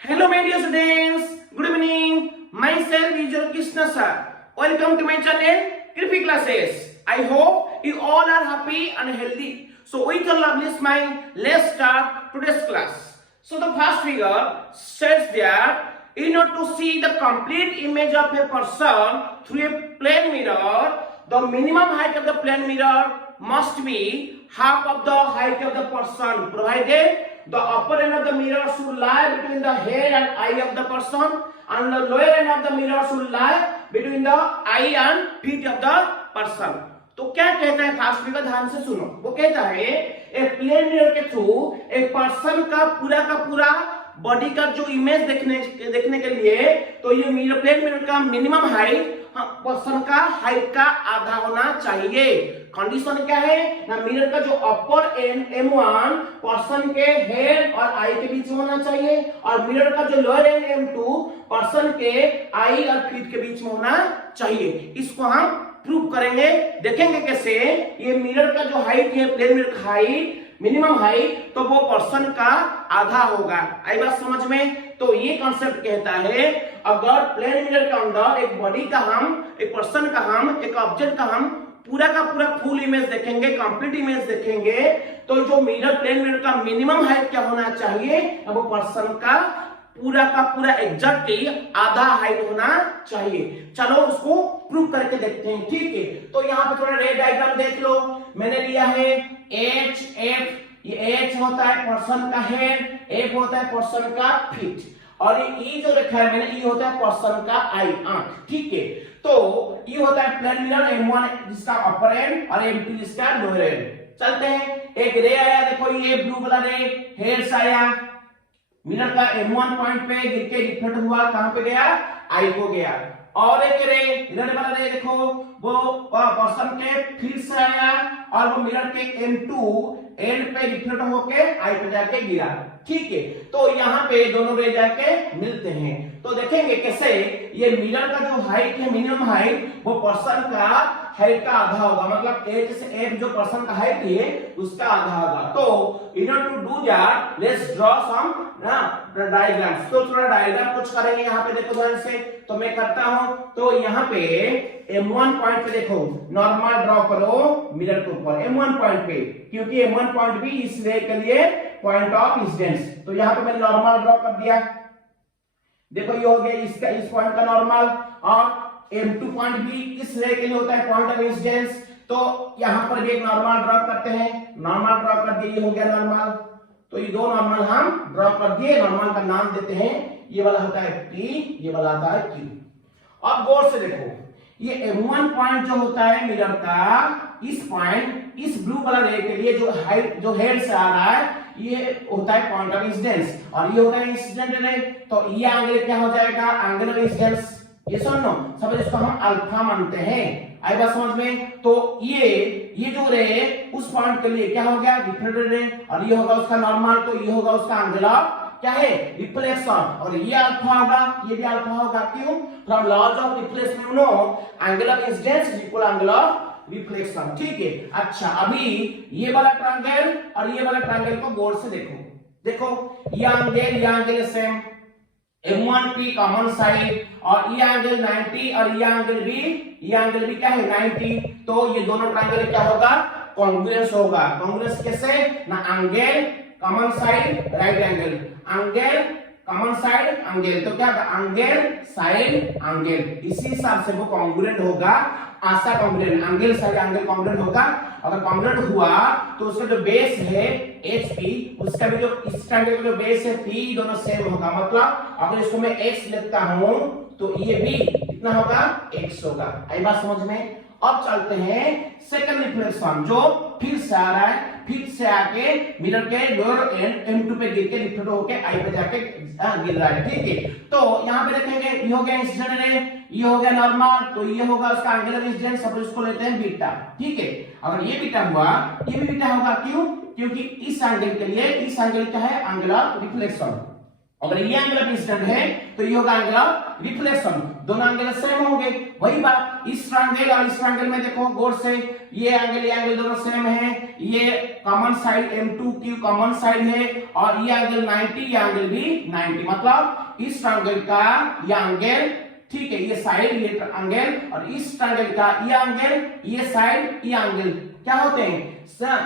Hello, my dear students. Good evening. Myself is your Krishna sir. Welcome to my channel, Krifi Classes. I hope you all are happy and healthy. So, with your lovely smile, let's start today's class. So, the first figure says that in order to see the complete image of a person through a plane mirror, the minimum height of the plane mirror must be half of the height of the person, provided the upper end of the mirror should lie between the head and eye of the person, and the lower end of the mirror should lie between the eye and feet of the person. तो क्या कहता है fast figure, ध्यान से सुनो. वो कहता है एक प्लेन मिरर के थ्रू एक पर्सन का पूरा बॉडी का जो इमेज देखने के लिए, तो ये मिरर प्लेन मिरर का मिनिमम हाइट पर्सन का हाइट का आधा होना चाहिए. कंडीशन क्या है ना, मिरर का जो अपर एंड M1 पर्सन के हेड और आई के बीच में होना चाहिए, और मिरर का जो लोअर एंड M2 पर्सन के आई और फीट के बीच में होना चाहिए. इसको हम प्रूव करेंगे, देखेंगे कैसे. ये मिरर का जो हाइट है, प्लेन मिरर का हाइट मिनिमम हाइट, तो वो पर्सन का आधा होगा. आई बात समझ में. तो ये कॉन्सेप्ट कहता है अगर प्लेन मिरर के अंदर एक बॉडी का एक पर्सन का एक ऑब्जेक्ट का पूरा का पूरा फुल इमेज देखेंगे, कंप्लीट इमेज देखेंगे, तो जो मिरर प्लेन मिरर का मिनिमम हाइट क्या होना चाहिए, वो पर्सन का पूरा एग्जैक्टली आधा हाइट होना चाहिए. चलो उसको प्रूव करके देखते हैं. ठीक है, तो यहाँ पे थोड़ा रे डायग्राम देख लो. मैंने लिया है एच एफ. ये एच होता है पर्सन का हेड, एफ होता है पर्सन का फीट, और ये ई जो रखा है मैंने, ई होता है पर्सन का आई, आंख. ठीक है, तो ये होता है प्लेन मिरर M1 जिसका अपर एंड और M2 जिसका लोअर एंड. चलते हैं. एक रे आया, देखो ये ब्लू वाला रे हेड से आया, मिरर का M1 पॉइंट पे गिर के रिफ्लेक्ट हुआ, कहां पे गया, आई को गया. और एक रे मिरर वाला रे देखो वो पर्सन के फीट से आया और वो मिरर के M2 एंड पे रिफ्लेक्ट होके आई पे जाके गिरा. ठीक है, तो यहाँ पे दोनों रे जाके मिलते हैं. तो देखेंगे कैसे ये मिरर का जो हाइट है, मिनिमम हाइट, वो पर्सन का हाइट का आधा होगा. मतलब एच से एफ जो पर्सन का हाइट है उसका आधा होगा. तो in order to do that let's draw some diagrams. तो थोड़ा डायग्राम कुछ करेंगे. यहाँ पे देखो ध्यान से, तो मैं करता हूं. तो यहाँ पे M1 पॉइंट पे देखो नॉर्मल ड्रॉ करो मिरर के ऊपर M1 पॉइंट पे, क्योंकि M1 पॉइंट भी इस रे के लिए पॉइंट ऑफ इंसिडेंस. तो यहाँ पे मैंने नॉर्मल ड्रॉ कर दिया. देखो ये हो गया इसका, इस पॉइंट का नॉर्मल, और M2 पॉइंट भी इस रे के लिए होता है पॉइंट ऑफ इंसिडेंस. तो यहाँ पर भी एक नॉर्मल ड्रॉ करते हैं. नॉर्मल ड्रॉ कर दिए, ये हो गया नॉर्मल. तो ये दो नॉर्मल हम ड्रॉ कर दिए. नॉर्मल का नाम देते हैं, ये वाला होता है P, ये वाला आता है Q. अब गौर से देखो, ये M1 पॉइंट जो होता है मिरर का, इस पॉइंट इस ब्लू वाला रे के लिए जो हाइट जो हेड से आ रहा है, ये होता है पॉइंट ऑफ इंसिडेंस, और ये होता है इंसिडेंट रे. तो ये एंगल क्या हो जाएगा, एंगल ऑफ इंसिडेंस. ये सुनो सब, इसको हम अल्फा मानते हैं. आई बात समझ में. तो ये जो रे उस पॉइंट के लिए क्या हो गया, रिफ्लेक्टेड रे, और ये होगा उसका नॉर्मल. तो ये होगा उसका एंगल ऑफ क्या है, रिफ्लेक्शन, और ये अल्फा होगा, ये भी अल्फा होगा. क्यों, from laws of reflection you know angle of incidence is equal angle of reflection. ठीक है. अच्छा, अभी ये वाला ट्रायंगल और ये वाला ट्रायंगल को गौर से देखो ये angle same, M1P common side, और ये एंगल 90 और ये एंगल भी क्या है 90. तो ये दोनों ट्रायंगल क्या होगा, कॉन्ग्रुएंस होगा. कॉन्ग्रुएंस कैसे ना, angle common side right angle, angle common side angle. तो क्या होगा, एंगल साइड एंगल. इसी हिसाब से वो कॉन्ग्रुएंट होगा. ASA congruent, angle side angle congruent होगा. अगर कॉन्ग्रुएंट हुआ तो उसका जो बेस है HP, उसका भी जो इस ट्रायंगल का जो बेस है P, दोनों सेम होगा. मतलब अगर इसको मैं X लिखता हूं तो ये भी कितना होगा, X होगा. आई बात समझ में. अब चलते हैं सेकंड रिफ्लेक्शन, जो फिर से आ रहा है, फिर से आके मिरर के लोअर एंड M2 पे गिर के रिफ्लेक्ट होके आई पे जाके गिर रहा है. ठीक है, तो यहाँ पे देखेंगे ये हो गया इंसिडेंट रे, ये हो गया नॉर्मल. तो ये होगा उसका एंगल ऑफ इंसिडेंस, सपोज इसको लेते हैं बीटा. ठीक है, अगर ये बीटा हुआ, ये भी बीटा होगा. क्यों, क्योंकि इस एंगल के लिए इस एंगल क्या है, एंगल ऑफ रिफ्लेक्शन. अगर ये एंगल ऑफ इंसिडेंट है तो ये होगा एंगल ऑफ रिफ्लेक्शन, दोनों एंगल सेम होंगे। वही बात इस ट्रायंगल और इस ट्रायंगल में देखो गौर से, ये एंगल दोनों सेम है, ये common side M2Q common side है, और ये एंगल 90, ये एंगल भी 90, मतलब इस ट्रायंगल का ये एंगल, ठीक है, ये साइड ये एंगल, और इस ट्रायंगल का ये एंगल, ये साइड ये एंगल क्या होते हैं,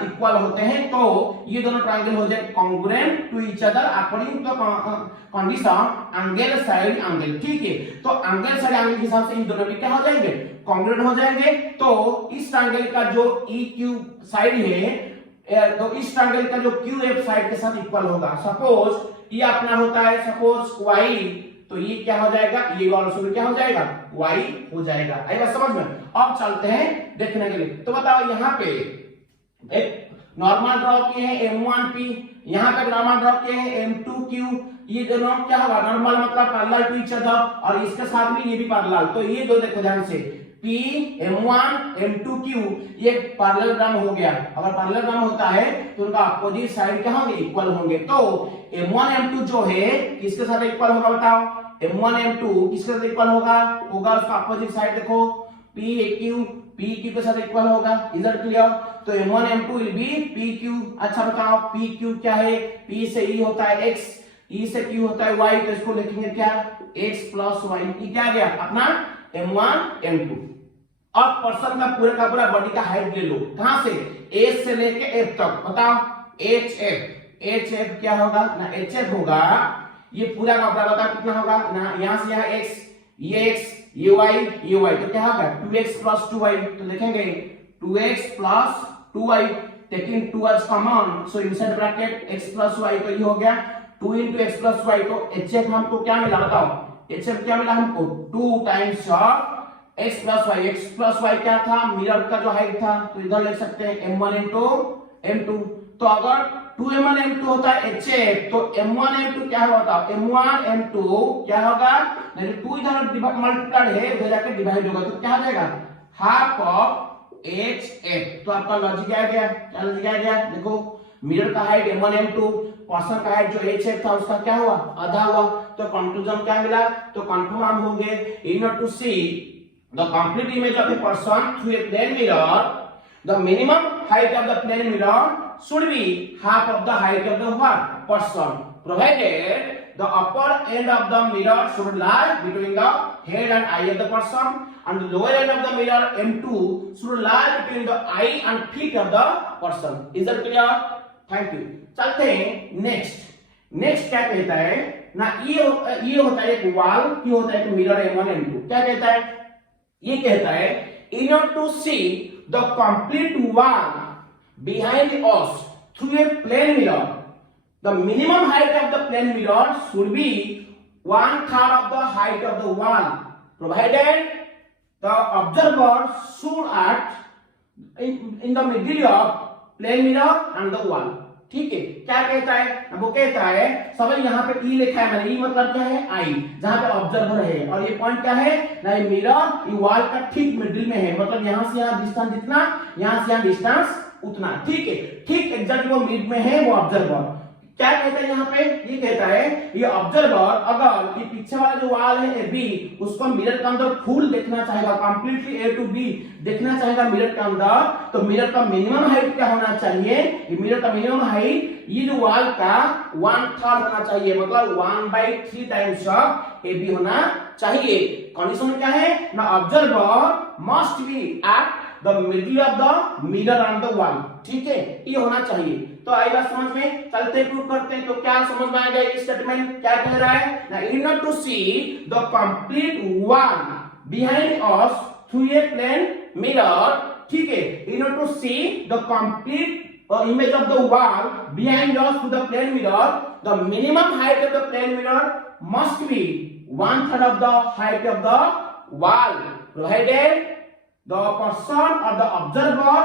इक्वल होते हैं। तो ये दोनों ट्रायंगल हो जाए congruent to each other according to condition angle side angle, ठीक है। तो एंगल साइड एंगल के हिसाब से इन दोनों भी क्या हो जाएंगे, कॉन्ग्रुएंट हो जाएंगे। तो इस ट्रायंगल का जो EQ साइड है, तो इस ट्रायंगल का जो QF साइड के साथ इक्वल होगा। सपोज ये अपना होता है सपोज Y, तो ये क्या हो जाएगा, ये वाला क्या हो जाएगा, Y हो जाएगा। आएगा समझ में। अब चलते हैं देखने के लिए। तो बताओ यहाँ पे एक नॉर्मल ड्रॉ किए हैं M1P, यहाँ पे नॉर्मल ड्रॉ किए हैं M2Q, ये दोनों क्या होगा, नॉर्मल मतलब पैरेलल टू ईच अदर, और इसके साथ में ये भी पैरेलल। तो ये दो देखो ध्यान से, P M1 M2Q ये पैरेललोग्राम हो गया। अगर पैरेललोग्राम होता है तो उनका अपोजिट साइड क्या होंगे, इक्वल होंगे। तो M1 M2 जो है किसके साथ इक्वल होगा बताओ, M1 M2 किसके साथ इक्वल होगा, उसका अपोजिट साइड देखो PQ के साथ इक्वल होगा। Is that clear. तो M1 M2 will be PQ। अच्छा बताओ PQ क्या है, P से E होता है X, E से Q होता है Y, तो इसको लिखेंगे क्या, X प्लस Y। ये क्या गया अपना M1 M2। अब पर्सन का पूरा बॉडी का हाइट ले लो, कहां से, A से लेके F तक, बताओ HF क्या होगा ना, HF होगा ये पूरा का पूरा, बताओ कितना होगा ना, यहां से यहां X, ये X, ये Y, तो क्या होगा 2X प्लस 2Y। तो देखेंगे 2X plus 2Y, taking 2 common, सो inside bracket X plus Y, तो ये हो गया 2 into X प्लस Y। तो HF हमको क्या मिला बताओ, HF क्या मिला हमको, 2 times of X plus Y। X plus Y क्या था, मिरर का जो हाइट था, तो इधर लिख सकते हैं M1 into M2। तो अगर 2M1 M2 होता है HF, तो M1 M2 क्या होगा, M1 M2 क्या होगा, नहीं 2 इधर मल्टीप्लाइड है, उधर जाकर डिवाइड होगा, तो क्या हो जाएगा हाफ ऑफ HF। तो आपका लॉजिक आ गया, क्या लॉजिक आ गया, देखो मिरर का हाइट M1 M2, पर्सन का हाइट जो HF था उसका क्या हुआ, आधा हुआ। तो कंक्लूजन क्या मिला, तो कंफर्म हो गए, in order to see the complete image of a person through a plane mirror, the minimum height of the plane mirror should be half of the height of the what person, provided the upper end of the mirror should lie between the head and eye of the person, and the lower end of the mirror M2 should lie between the eye and feet of the person. Is that clear? Thank you. चलते हैं next क्या कहता है ना, ये होता है एक वॉल, ये होता है एक मिरर M1 M2। क्या कहता है, ये कहता है in order to see the complete wall behind us through a plane mirror, the minimum height of the plane mirror should be 1/3 of the height of the wall, provided the observer should act in the middle of plane mirror and the wall। ठीक है, क्या कहता है, वो कहता है सब यहाँ पे E लिखा है, मैंने E मतलब क्या है, आई, जहां पे ऑब्जर्वर है, और ये पॉइंट क्या है ना, ये मिरर ये वॉल का ठीक मिडिल में है, मतलब यहाँ से यहाँ डिस्टेंस जितना, यहाँ से यहाँ डिस्टेंस उतना। ठीक है, ठीक एग्जैक्ट वो मिड में है वो ऑब्जर्वर। क्या कहता है यहाँ पे, ये कहता है ये ऑब्जर्वर अगर ये पीछे वाला जो वॉल है बी, उसको मिरर के अंदर फुल देखना चाहेगा, कंप्लीटली A to B देखना चाहेगा मिरर के अंदर, तो मिरर का मिनिमम हाइट क्या होना चाहिए, ये मिरर का मिनिमम हाइट ये जो वॉल का 1/3 होना चाहिए, मतलब 1/3 टाइम्स ऑफ AB होना चाहिए। कंडीशन क्या है ना, observer must be at the middle of the mirror and the wall. ठीक है, ये होना चाहिए। तो आएगा समझ में, चलते प्रूव करते हैं। तो क्या समझ में आएगा ये स्टेटमेंट क्या कह रहा है ना, in order to see the complete wall behind us through a plane mirror. ठीक है, in order to see the complete image of the wall behind us to the plane mirror, the minimum height of the plane mirror must be 1/3 of the height of the wall, provided the person or the observer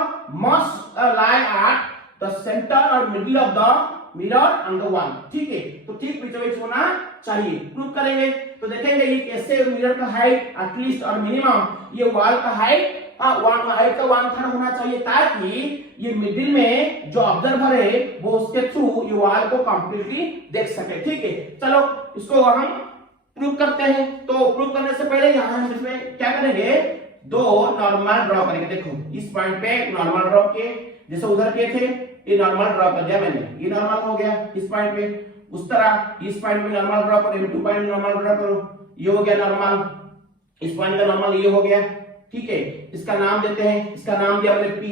must lie at the center or middle of the mirror and the wall। ठीक है, तो ठीक बीच में होना चाहिए। Prove करेंगे तो देखेंगे ये कैसे मिरर का हाइट एटलीस्ट और मिनिमम, ये वॉल का हाइट हाइट का 1/3 होना चाहिए, ताकि ये मिडिल में जो ऑब्जर्वर है वो उसके थ्रू ये वॉल को कंप्लीटली देख सके। ठीक है, चलो इसको हम प्रूव करते हैं। तो प्रूव करने से पहले यहाँ हम इसमें क्या करेंगे, दो नॉर्मल ड्रॉ करेंगे। देखो इस पॉइंट पे नॉर्मल ड्रॉ किए, जैसे उधर किए थे, ये नॉर्मल ड्रॉ कर दिया मैंने, ये नॉर्मल हो गया इस पॉइंट पे। उस तरह इस पॉइंट पे नॉर्मल ड्रॉ करो, 2 पॉइंट नॉर्मल ड्रॉ करो, ये हो गया नॉर्मल, इस पॉइंट का नॉर्मल ये हो गया। ठीक है, इसका नाम देते हैं, इसका नाम दिया मैंने P,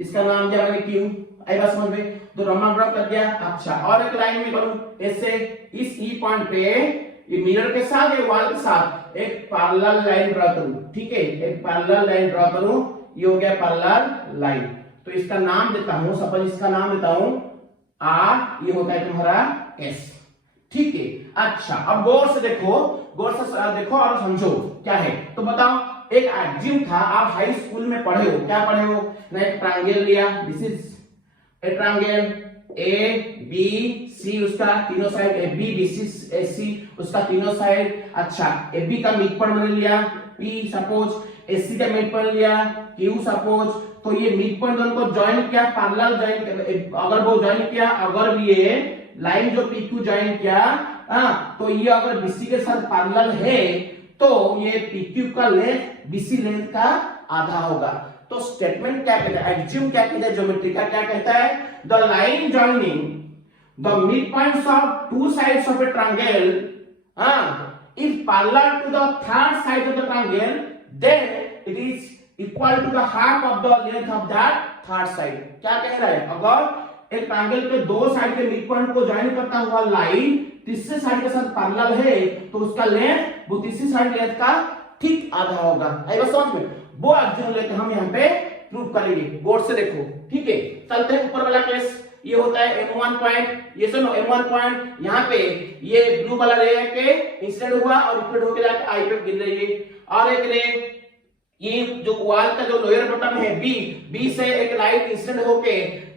इसका नाम दिया मैंने Q। आई बात समझ में? तो नॉर्मल ड्रॉ कर दिया। अच्छा, और एक लाइन में करूं, ऐसे इस E पॉइंट पे ये मिरर के साथ, ये वॉल के साथ एक पैरेलल लाइन ड्रॉ करूं। ठीक है, एक पैरेलल लाइन ड्रॉ करूं, ये हो गया पैरेलल लाइन। तो इसका नाम देता हूं, सपोज इसका नाम देता हूं R, ये होता है तुम्हारा S। ठीक है, अच्छा अब गौर से देखो, गौर से देखो और समझो क्या है। तो बताओ, एक एक्जिम था, आप हाई स्कूल में पढ़े हो, क्या पढ़े हो ना, एक ट्रायंगल लिया, this is a triangle A B C, उसका तीनों side A B B C A C, उसका तीनों साइड। अच्छा, ए बी का मिड पॉइंट मैंने लिया P सपोज, ए सी का मिड पॉइंट लिया Q सपोज। तो ये मिड पॉइंट दोनों को ज्वाइन किया, पैरेलल ज्वाइन, अगर वो ज्वाइन किया, अगर ये लाइन जो PQ ज्वाइन किया, तो ये अगर BC के साथ पैरेलल है तो ये PQ का लेंथ BC लेंथ का आधा होगा। तो स्टेटमेंट क्या कहता है, एक्जिम क्या कहता है, ज्योमेट्री का क्या कहता है, the line joining the mid points of two sides of a triangle if parallel to the third side of the triangle, then it is equal to the half of the length of that third side. क्या कह रहा है, अगर एक triangle के दो side के mid point को ज्वाइन करता हुआ लाइन तीसरे साइड के साथ पैरेलल है, तो उसका लेंथ वो तीसरी साइड लेंथ का ठीक आधा होगा। आई बात समझ में? वो एक्जिम लेके हम यहाँ पे प्रूव करेंगे, गौर से देखो। ठीक है, चलते हैं ऊपर वाला केस। ये होता है M1 पॉइंट, ये सुनो M1 पॉइंट, यहाँ पे ये ब्लू वाला रे के इंसिडेंट हुआ और रिफ्लेक्ट होके जाके आई पे गिर रही है। और एक रे, ये जो वॉल का जो लोअर बटन है बी से एक लाइट इंसिडेंट होके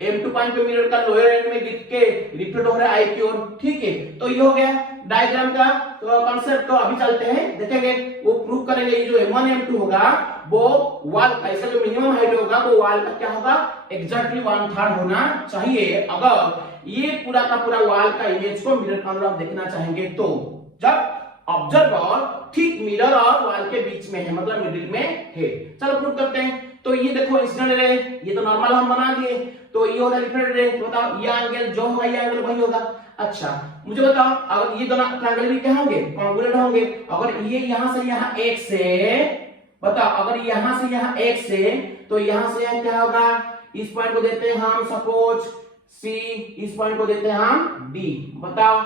M2 पॉइंट पे मिरर का लोअर एंड में गिर के रिफ्लेक्ट हो रहा है आई की ओर। ठीक है, तो ये हो गया डायग्राम का कॉन्सेप्ट। तो अभी चलते हैं, देखेंगे, वो प्रूव करेंगे। ये जो M1 M2 होगा वो वॉल का, इसका जो मिनिमम हाइट होगा वो वॉल का क्या होगा, एग्जैक्टली 1/3 होना चाहिए, अगर ये पूरा का पूरा वॉल का इमेज को मिरर कॉर्नर आप देखना चाहेंगे तो। जब ऑब्जर्वर ठीक मिरर और वॉल के बीच में है, मतलब मिडिल में है। चलो प्रूव करते हैं। तो ये देखो इंसिडेंट रे, ये तो नॉर्मल हम बना दिए, तो ये होगा रिफ्लेक्टेड रे। तो बताओ ये एंगल जो होगा, ये एंगल वही होगा। अच्छा, मुझे बताओ, अगर ये दोनों ट्रायंगल भी क्या होंगे, कॉन्ग्रुएंट होंगे। अगर ये यहां से यहां एक से, बताओ अगर यहां से यहां एक से, तो यहां से यहां क्या होगा, इस पॉइंट को देते हैं हम सपोज C, इस पॉइंट को देते हैं हम D। बताओ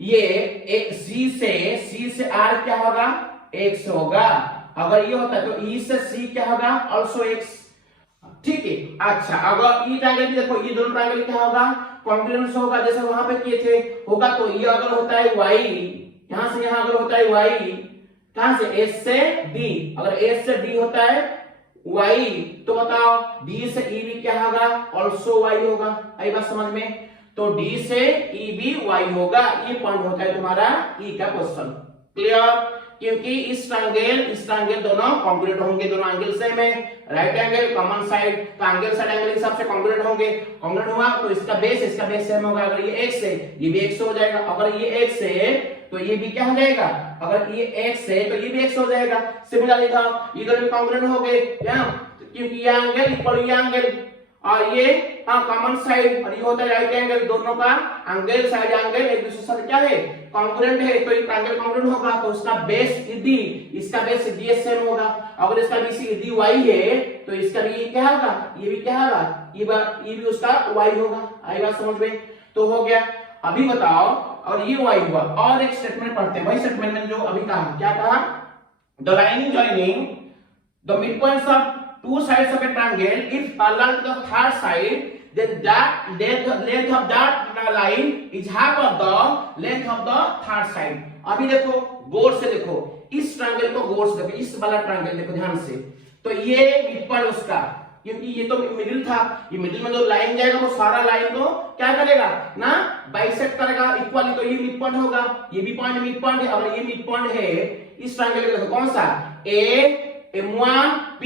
ये एक C से R क्या होगा, X होगा। अगर ये होता है तो E से C क्या होगा, ऑल्सो X। ठीक है, अच्छा अगर ई ट्रायंगल भी देखो, ये दोनों ट्रायंगल क्या होगा, कॉन्ग्रुएंस होगा, जैसे वहां पे किए थे होगा। तो ये अगर होता है y, यहां से यहां अगर होता है y, कहां से S से D, अगर S से D होता है y, तो बताओ D से E भी क्या होगा, ऑल्सो y होगा। आई बात समझ में? तो D से E भी y होगा। ये पॉइंट होता है तुम्हारा E का क्वेश्चन। क्लियर? क्योंकि इस ट्रायंगल दोनों कॉन्ग्रुएंट होंगे, दोनों एंगल सेम है, राइट एंगल कॉमन साइड, तो एंगल साइड एंगल के हिसाब से कॉन्ग्रुएंट होंगे। कॉन्ग्रुएंट हुआ तो इसका बेस सेम होगा। अगर ये x है ये भी x हो जाएगा, अगर ये x है तो ये भी क्या हो जाएगा, अगर ये x है तो ये भी x हो जाएगा। सिमिलरली था, ये दोनों कॉन्ग्रुएंट हो गए, क्योंकि ये एंगल इक्वल ये एंगल, और ये कॉमन साइड, और ये होता है राइट एंगल। दोनों का एंगल साइड एंगल एक दूसरे से क्या है, कॉन्ग्रुएंट है, तो ये ट्रायंगल कॉन्ग्रुएंट होगा। तो उसका बेस d, इसका बेस d सेम होगा। अगर इसका BC dy है तो इसका भी क्या होगा, ये भी क्या होगा, ये भी उसका y होगा। आई बात समझ में? तो हो गया। अभी बताओ, और ये y हुआ, और एक स्टेटमेंट पढ़ते हैं, वही स्टेटमेंट में जो अभी कहा, क्या कहा, the line joining the mid points of two sides of a triangle if parallel to the third side, then that length of that line is half of the length of the third side। अभी देखो, गौर से देखो, इस triangle को गौर से देखो, इस वाला ट्रायंगल देखो ध्यान से। तो ये मिड पॉइंट उसका, क्योंकि ये तो मिडिल था, ये मिडिल में जो लाइन जाएगा वो सारा लाइन को क्या करेगा ना, बाइसेक्ट करेगा इक्वली। तो ये मिड पॉइंट होगा, ये भी पॉइंट मिड पॉइंट है। और ये मिड पॉइंट है इस ट्रायंगल का, देखो कौन सा, A M1P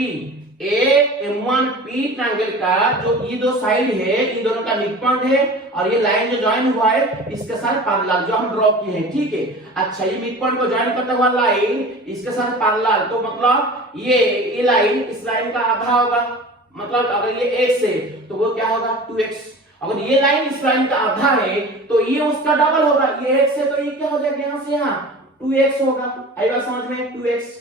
M1P ट्रायंगल का जो ये दो साइड है, इन दोनों का मिड पॉइंट है और ये लाइन जो ज्वाइन हुआ है इसके साथ पैरेलल जो हम ड्रॉ किए हैं, ठीक है। अच्छा, ये मिड पॉइंट को ज्वाइन करता हुआ लाइन इसके साथ पैरेलल, तो मतलब ये लाइन इस लाइन का आधा होगा, मतलब अगर ये x है तो वो क्या होगा 2x। अगर ये लाइन इस लाइन का आधा है तो ये उसका डबल होगा, ये x है तो ये क्या हो जाएगा यहां से यहाँ 2x होगा। आई बात समझ में, 2x।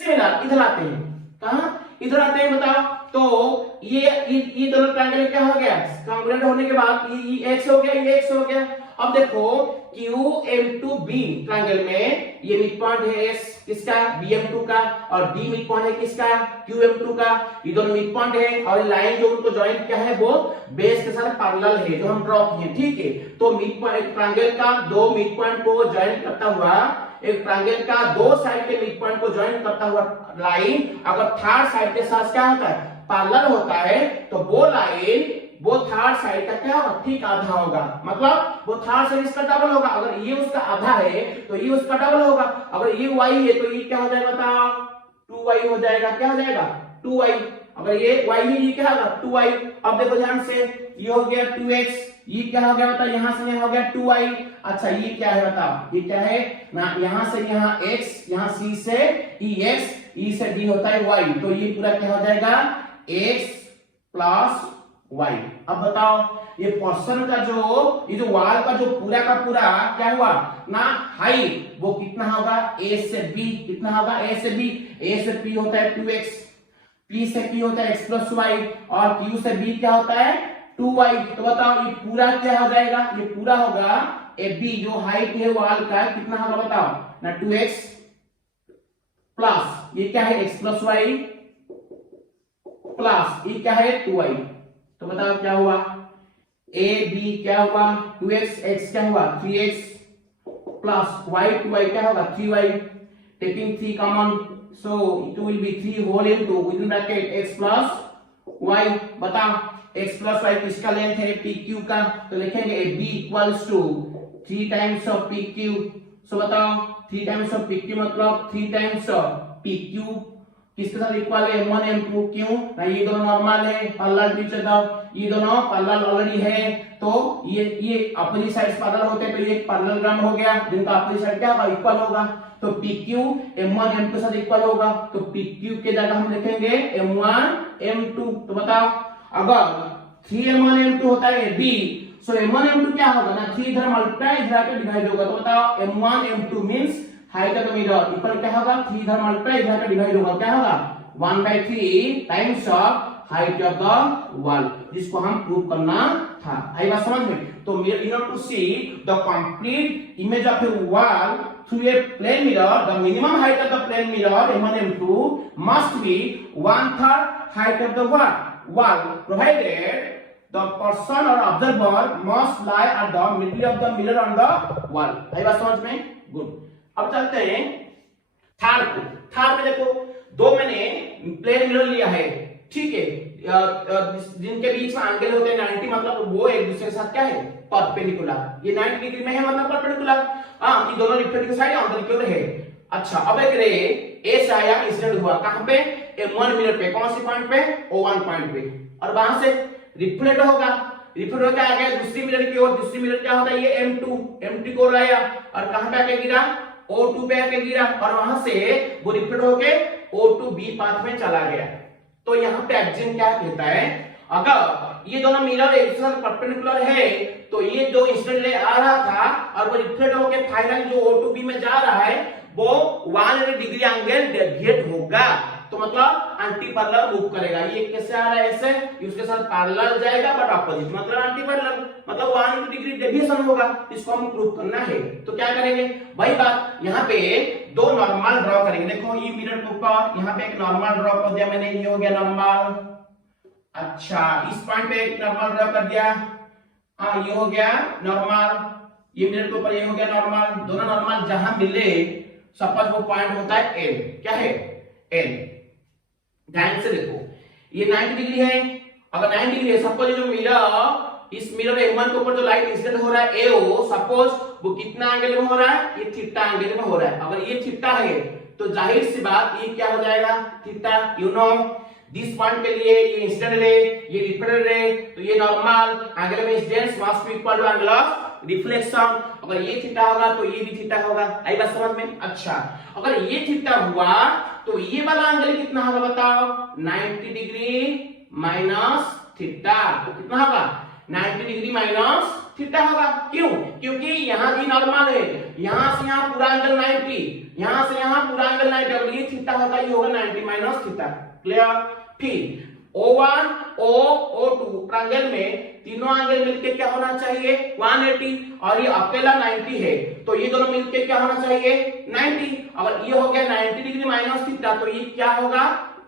सिमिलर इधर आते हैं, कहां इधर आते हैं बताओ, तो ये दोनों ट्रायंगल क्या हो गया, कांग्रुएंट होने के बाद ये x हो गया, ये x हो गया। अब देखो QM2B ट्रायंगल में ये मिड पॉइंट है S किसका, BM2 का, और D मिड पॉइंट है किसका, QM2 का। ये दोनों मिड पॉइंट है और लाइन जो उनको ज्वाइन किया है वो बेस के साथ पैरेलल है जो हम ड्रॉ किए, ठीक है। तो मिड पॉइंट ट्रायंगल का दो मिड पॉइंट को ज्वाइन करता हुआ, एक ट्रायंगल का दो साइड के मिड पॉइंट को ज्वाइन करता हुआ लाइन अगर थर्ड साइड के साथ क्या होता है, पैरेलल होता है, तो वो लाइन वो थर्ड साइड का क्या होगा, ठीक आधा होगा, मतलब वो थर्ड साइड इसका डबल होगा। अगर ये उसका आधा है तो ये उसका डबल होगा। अगर ये y है तो ये क्या हो जाएगा बताओ, 2y हो जाएगा, क्या हो जाएगा 2y। अगर ये y है ये क्या होगा 2y। अब देखो ध्यान से, ये हो गया 2x, ये क्या हो गया बताओ, यहां से यहां हो गया 2y। अच्छा, ये क्या है बताओ, ये क्या है ना, यहां से यहां x, यहां c से ex, e से d होता है y, तो ये पूरा क्या हो जाएगा x प्लस y। अब बताओ ये पर्सन का जो ये जो वॉल का जो पूरा का पूरा क्या हुआ ना, हाइट वो कितना होगा a से b, कितना होगा a से b, a से p होता है 2x, p से q होता है x प्लस y, और q से b क्या होता है 2y। तो बताओ ये पूरा क्या हो जाएगा, ये पूरा होगा ab जो हाइट है वॉल का कितना होगा बताओ ना 2x प्लस ये क्या है x प्लस y प्लस ये क्या है 2y। तो बताओ क्या हुआ, a b क्या हुआ 2x, x क्या हुआ 3x प्लस y 2y क्या होगा 3y, taking 3 common, so it will be 3 whole into within bracket x plus y। बताओ x प्लस y किसका लेंथ है pq का, तो लिखेंगे b equals to 3 times of pq। So बताओ 3 टाइम्स ऑफ pq मतलब 3 टाइम्स ऑफ pq किसके साथ इक्वल है m1 m2, क्यों ना ये दोनों नॉर्मल है, पैरेलल टू ईच अदर, ये दोनों पैरेलल ऑलरेडी है, तो ये अपनी साइड पैरेलल होते हैं तो ये पैरेललोग्राम हो गया जिनका अपनी साइड क्या होगा इक्वल होगा। तो pq m1 m2 साथ इक्वल होगा, तो pq के जगह हम लिखेंगे m1 m2। तो बताओ अगर 3m1 m2 होता है b, सो m1 m2 क्या होगा ना 3 इधर मल्टीप्लाई इधर आकर डिवाइड होगा। तो बताओ m1 m2 means height of the mirror equal क्या होगा 3 इधर मल्टीप्लाई इधर का डिवाइड होगा, क्या होगा 1/3 times of height of the wall, जिसको हम प्रूव करना था। आई बात समझ में। तो in order to see the complete image of a wall through a plane mirror, the minimum height of the plane mirror m1 m2 must be 1/3 height of the wall provided the person or observer must lie at the middle of the mirror on the wall। आई बात समझ में, good. अब चलते हैं third को। Third में देखो दो मैंने प्लेन मिरर लिया है, ठीक है, जिनके बीच में एंगल होते हैं 90, मतलब वो एक दूसरे के साथ क्या है परपेंडिकुलर, ये 90 डिग्री में है मतलब परपेंडिकुलर, ये दोनों रिफ्लेक्टिव साइड अंदर की ओर है। अच्छा, अब एक रे ए से आया, इंसिडेंट हुआ कहां पे m1 मिरर पे, कौन सी पॉइंट पे O1 पॉइंट पे, और वहां से रिफ्लेक्ट होगा, रिफ्लेक्ट होकर आ गया दूसरी मिरर की ओर, दूसरी मिरर क्या होता है ये M2 को आया और कहां पे आके गिरा O2 पे आके गिरा, और वहां से वो रिफ्लेक्ट होके O2B पाथ में चला गया। तो यहाँ पे एक्सियम क्या कहता है, अगर ये दोनों मिरर एक दूसरे से परपेंडिकुलर है तो ये जो इंसिडेंट रे आ रहा था और वो रिफ्लेक्ट होके फाइनली जो O2B में जा रहा है वो 180 डिग्री एंगल डेविएट होगा, तो मतलब एंटी पैरेलल मूव करेगा। ये कैसे आ रहा है ऐसे, उसके साथ पैरेलल जाएगा बट ऑपोजिट, मतलब एंटी पैरेलल, मतलब 180 डिग्री डेविएशन होगा। इसको हम प्रूव करना है, तो क्या करेंगे वही बात, यहाँ पे दो नॉर्मल ड्रॉ करेंगे। देखो ये मिरर के ऊपर यहाँ पे एक नॉर्मल ड्रॉ कर दिया मैंने, ये हो गया नॉर्मल। अच्छा, इस पॉइंट पे एक नॉर्मल ड्रॉ कर दिया, हाँ ये हो गया नॉर्मल, ये मिरर के ऊपर ये हो गया नॉर्मल। दोनों नॉर्मल जहां मिले सपोज वो पॉइंट होता है N, क्या है N। ध्यान से देखो ये 90 डिग्री है, अगर 90 डिग्री है सपोज जो मिरर, इस मिरर M1 के ऊपर जो लाइट इंसिडेंट हो रहा है AO, सपोज वो कितना एंगल में हो रहा है, ये थीटा एंगल में हो रहा है। अगर ये थीटा है तो जाहिर सी बात ये क्या हो जाएगा theta. You know this point के लिए ये इंसिडेंट रे, ये रिफ्लेक्टेड रे, तो ये नॉर्मल एंगल में incidence must be equal to angle of reflection. अगर ये थीटा होगा तो ये भी थीटा होगा। आई बात समझ में? अच्छा, अगर ये थीटा हुआ तो ये वाला एंगल कितना होगा बताओ? 90 डिग्री माइनस थीटा। तो कितना होगा? 90 डिग्री माइनस थीटा होगा। क्यों? क्योंकि यहाँ भी नॉर्मल है, यहाँ से यहाँ पूरा एंगल 90, यहाँ से यहाँ पूरा एंगल 90, अगर ये थीटा होगा ये होगा 90 माइनस थीटा। क्लियर? फिर O1 O O2 ट्रायंगल में तीनों एंगल मिलके क्या होना चाहिए? 180, और ये अकेला 90 है तो ये दोनों मिलके क्या होना चाहिए? 90। अगर ये हो गया 90 डिग्री माइनस थीटा तो ये क्या होगा?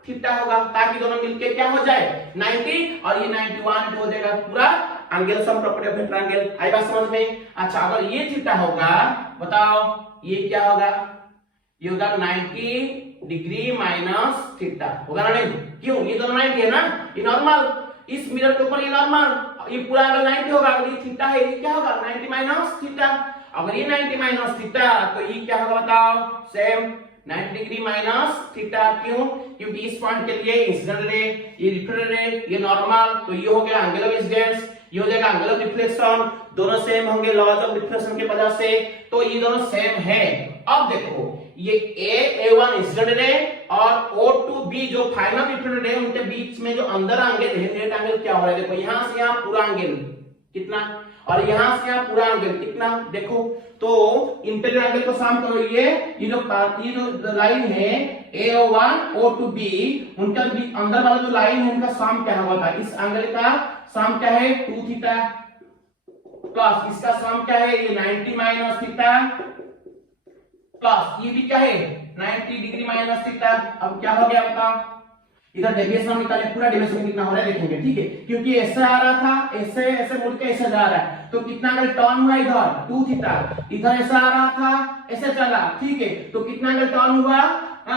थीटा होगा, ताकि दोनों मिलके क्या हो जाए? 90, और ये 91 हो जाएगा पूरा angle sum property of triangle. आई बात समझ में? अच्छा, अगर ये थीटा होगा बताओ ये क्या होगा? ये होगा 90 डिग्री माइनस थीटा, होगा ना? नहीं, क्यों? ये दोनों 90 है ना, ये नॉर्मल, इस मिरर के ऊपर ये नॉर्मल, ये पूरा एंगल 90 होगा। अगर ये थीटा है ये क्या होगा? 90 माइनस थीटा। अगर ये 90 माइनस थीटा तो ये क्या होगा बताओ? Same 90 degree minus theta. क्यों? क्योंकि इस पॉइंट के लिए इंसिडेंट रे, ये रिफ्लेक्टेड रे, ये नॉर्मल, तो ये हो गया एंगल ऑफ इंसिडेंस, ये हो जाएगा एंगल ऑफ रिफ्लेक्शन, दोनों सेम होंगे लॉज ऑफ रिफ्लेक्शन के वजह से, तो ये दोनों सेम है। अब देखो ये A1 इंसिडेंट रे और O2B जो फाइनल रिफ्लेक्टेड रे, उनके बीच में जो अंदर एंगल है, नेट एंगल क्या हो रहा है? देखो यहाँ से यहाँ पूरा एंगल कितना, और यहाँ से यहाँ पूरा एंगल कितना, देखो तो इंटीरियर एंगल को सम करो। ये जो लाइन है A01 O2B, उनका अंदर वाला जो लाइन है उनका सम क्या होगा? इस एंगल का सम क्या है? 2 थीटा, प्लस इसका सम क्या है? ये 90 माइनस थीटा, प्लस ये भी क्या है? 90 डिग्री माइनस थीटा। अब क्या हो गया बताओ? इधर डेविएशन निकाले, पूरा डेविएशन कितना हो रहा है देखेंगे, ठीक है? क्योंकि ऐसे आ रहा था, ऐसे ऐसे मुड़ के ऐसे जा रहा है, तो कितना एंगल टर्न हुआ? इधर 2 थीटा, इधर ऐसा आ रहा था, ऐसे चला, ठीक है? तो कितना एंगल टर्न हुआ?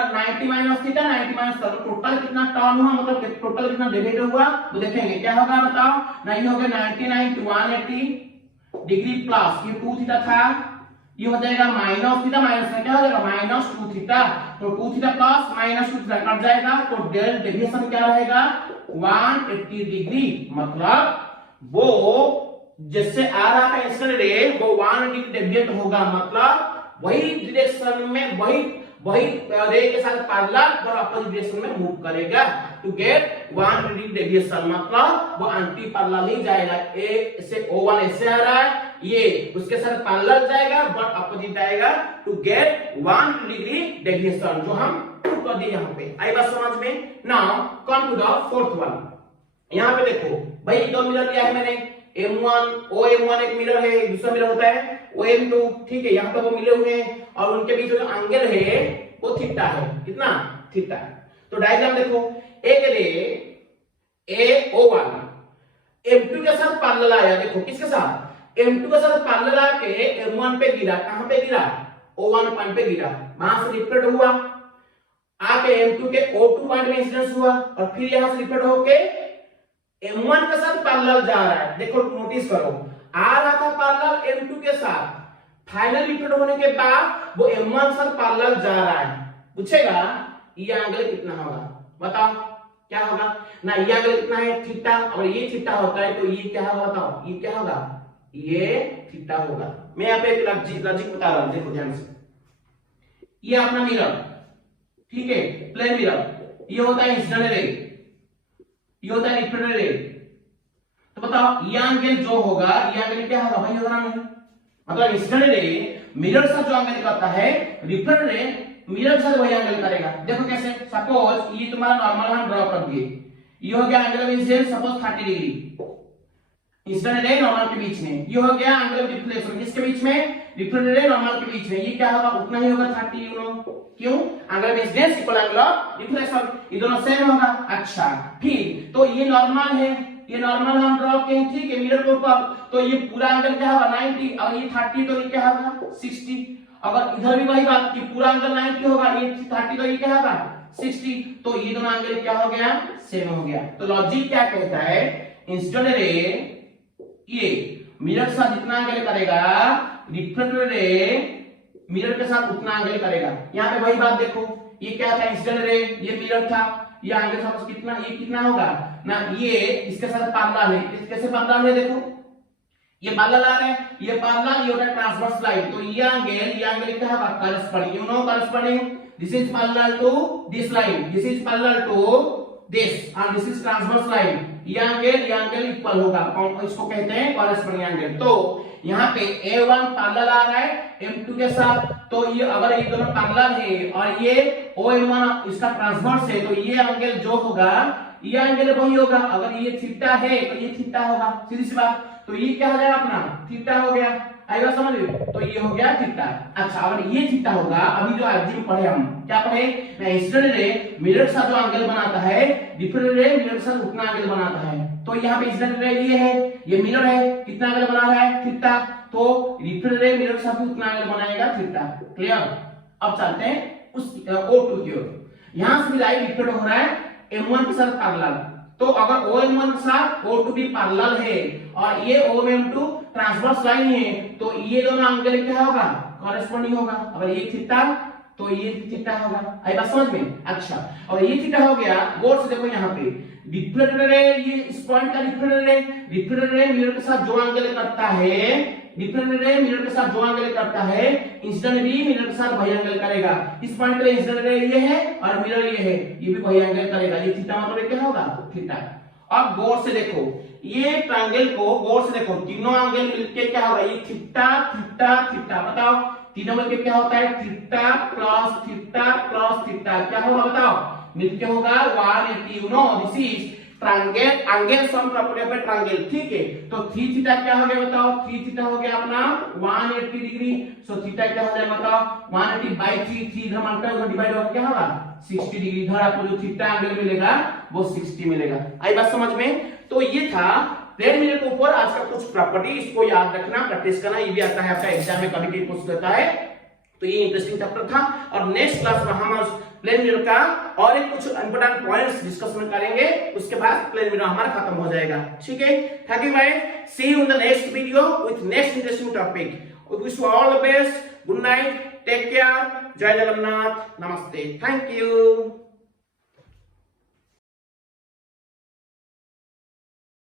90 माइनस थीटा, 90 माइनस थीटा, तो टोटल कितना टर्न हुआ, मतलब टोटल कितना डेविएट हुआ तो देखेंगे क्या होगा बताओ? नहीं हो गया 99 to 180 डिग्री, प्लस ये 2 थीटा था, ये हो जाएगा माइनस थीटा, माइनस में क्या हो जाएगा? माइनस 2 थीटा, तो 2 theta plus minus 2 theta cut जाएगा, तो डेल डेविएशन क्या रहेगा? 180 डिग्री। मतलब वो जिससे आ रहा था इंसिडेंट रे वो 180 डिग्री डेविएट होगा, मतलब वही डायरेक्शन में, वही रे के साथ पैरेलल और अपोजिट डायरेक्शन में मूव करेगा टू गेट 180 डिग्री डेविएशन, मतलब वो एंटी पैरेलल ही जाएगा। ए से O1 ऐसे आ रहा है, ये उसके साथ पैरेलल जाएगा बट अपोजिट आएगा टू गेट 180 डिग्री डेविएशन, जो हम प्रूव कर दिए यहाँ पे। आई बात समझ में? Now come to the fourth one. यहाँ पे देखो भाई, दो मिरर लिया है मैंने, M1 OM1 एक मिरर है, दूसरा मिरर होता है OM2, ठीक है? यहाँ पे वो मिले हुए हैं और उनके बीच में जो एंगल है वो थीटा है। कितना? थीटा। तो डायग्राम देखो, एक रे AO1 M2 के साथ पैरेलल आया, देखो किसके साथ? M2 के साथ पैरेलल आके M1 पे गिरा, कहां पे गिरा? O1 पॉइंट पे गिरा, वहां से रिफ्लेक्ट हुआ, आके M2 के O2 पॉइंट में इंसिडेंस हुआ, और फिर यहां से रिफ्लेक्ट होके M1 के साथ पैरेलल जा रहा है। देखो नोटिस करो, आ रहा था पैरेलल M2 के साथ, फाइनल रिफ्लेक्ट होने के बाद वो M1 के साथ पैरेलल जा रहा है। पूछेगा ये एंगल कितना होगा? बताओ क्या होगा? ना ये एंगल कितना है? थीटा। और ये थीटा होता है तो ये क्या होगा बताओ? ये क्या होगा? ये थीटा होगा। मैं यहाँ पे एक लॉजिक बता रहा हूं, देखो ध्यान से। ये अपना मिरर, ठीक है, प्लेन मिरर, ये होता है इंसिडेंट रे, ये होता है रिफ्लेक्टेड रे। तो बताओ ये एंगल जो होगा, ये एंगल क्या होगा भाई? होगा ना नहीं? मतलब इंसिडेंट रे मिरर से जो एंगल करता है, रिफ्लेक्टेड रे मिरर से वही एंगल करेगा। देखो कैसे? सपोज ये तुम्हारा नॉर्मल हम ड्रॉ कर दिए, ये हो गया angle of incidence suppose 30 degree, incident ray normal के बीच में, ये हो गया एंगल ऑफ रिफ्लेक्शन किसके बीच में? रिफ्लेक्टेड रे नॉर्मल के बीच में। ये क्या होगा? उतना ही होगा 30, यू नो क्यों? Angle of incidence equal angle of reflection, ये दोनों सेम होगा। अच्छा, फिर तो ये नॉर्मल है, ये नॉर्मल हम ड्रॉ किए, ठीक है, मिरर के ऊपर, तो ये पूरा एंगल क्या होगा? 90, और ये 30 तो ये क्या होगा? 60। अगर इधर भी वही बात कि पूरा एंगल 90 होगा, ये 30 तो ये क्या होगा? 60। तो ये दोनों एंगल क्या हो गया? सेम हो गया। तो लॉजिक क्या कहता है? इंसिडेंट रे ये मिरर के साथ जितना एंगल करेगा, रिफ्लेक्टेड रे मिरर के साथ उतना एंगल करेगा। यहाँ पे वही बात देखो, ये क्या था, इंसिडेंट रे, ये मिरर था, ये एंगल साथ कितना, ये कितना होगा ना, ये इसके साथ पैरेलल है। कैसे पैरेलल है, देखो ये पैरेलल आ रहा है, ये पैरेलल, ये होता है ट्रांसवर्स लाइन। तो ये एंगल क्या होगा, corresponding, you know corresponding, this is parallel to this line, this is parallel to this and this is transverse line. ये एंगल इक्वल होगा, इसको कहते हैं कॉरेस्पॉन्डिंग एंगल। तो यहाँ पे A1 पैरेलल आ रहा है M2 के साथ, तो ये अगर ये दोनों पैरेलल है और ये OM1 इसका ट्रांसवर्स है, तो ये एंगल जो होगा, ये एंगल वही होगा। अगर ये थीटा है तो ये थीटा होगा, सीधी सी बात। तो ये क्या हो जाएगा अपना, थीटा हो गया, आएगा समझ में, तो ये हो गया थीटा। अच्छा, अगर ये थीटा होगा, अभी जो एलजीब्रा पढ़े हम, क्या पढ़े, इंसिडेंट रे मिरर के साथ जो एंगल बनाता है, डिफरेंट रे मिरर के साथ उतना एंगल बनाता है। तो यहाँ पे इंसिडेंट रे ये है, ये मिरर है, कितना एंगल बना रहा है, थीटा। तो डिफरेंट रे मिरर के साथ भी उतना एंगल बनाएगा, थीटा। क्लियर। अब चलते हैं उस O2 की ओर। यहां से भी लाइट रिफ्लेक्ट हो रहा है M1 के साथ पैरेलल। तो अगर OM1 के साथ O2 भी पैरेलल है और ये OM2 ट्रांसवर्स लाइन है, तो ये दोनों एंगल क्या होगा, कॉरेस्पॉन्डिंग होगा। अगर ये थीटा तो ये थीटा होगा, आई बात समझ में। अच्छा, और ये थीटा हो गया, गौर से देखो यहाँ पे डिफरेंट रे, ये इस पॉइंट का डिफरेंट रे मिरर के साथ जो एंगल करता है, डिफरेंट रे मिरर के साथ जो एंगल करता है, इंसिडेंट भी मिरर के साथ वही एंगल करेगा। इस पॉइंट पे इंसिडेंट रे ये है और मिरर ये है, ये भी वही एंगल करेगा। ये थीटा मतलब क्या होगा, थीटा। अब गौर से देखो, ये ट्रायंगल को गौर से देखो, तीनों एंगल मिलके क्या होगा, ये थीटा थीटा थीटा। बताओ तीनों मिलके क्या होता है, theta plus theta plus theta. क्या होगा बताओ, मिलके होगा 180। You know this is triangle, angle sum property of a triangle. ठीक है, तो 3 थीटा क्या हो गया बताओ, 3 थीटा हो गया अपना 180 डिग्री। सो थीटा क्या हो जाएगा बताओ, 180 बाय 3, 3 इधर मल्टीप्लाई होगा, डिवाइड होगा, क्या होगा 60 डिग्री। इधर आपको जो थीटा एंगल मिलेगा वो 60 मिलेगा। आई बात समझ में। तो ये था प्लेन मिरर के ऊपर आज का कुछ प्रॉपर्टी, इसको याद रखना, प्रैक्टिस करना। ये भी आता है आपका एग्जाम में, कभी कभी पूछ लेता है। तो ये इंटरेस्टिंग चैप्टर था और नेक्स्ट क्लास में हम प्लेन मिरर का और एक कुछ इंपॉर्टेंट पॉइंट्स डिस्कस करेंगे, उसके बाद प्लेन मिरर हमारा खत्म हो जाएगा। ठीक है, thank you guys, see you in the next video with next interesting topic. Wish you all the best, good night, take care, जय जगन्नाथ, नमस्ते, थैंक यू।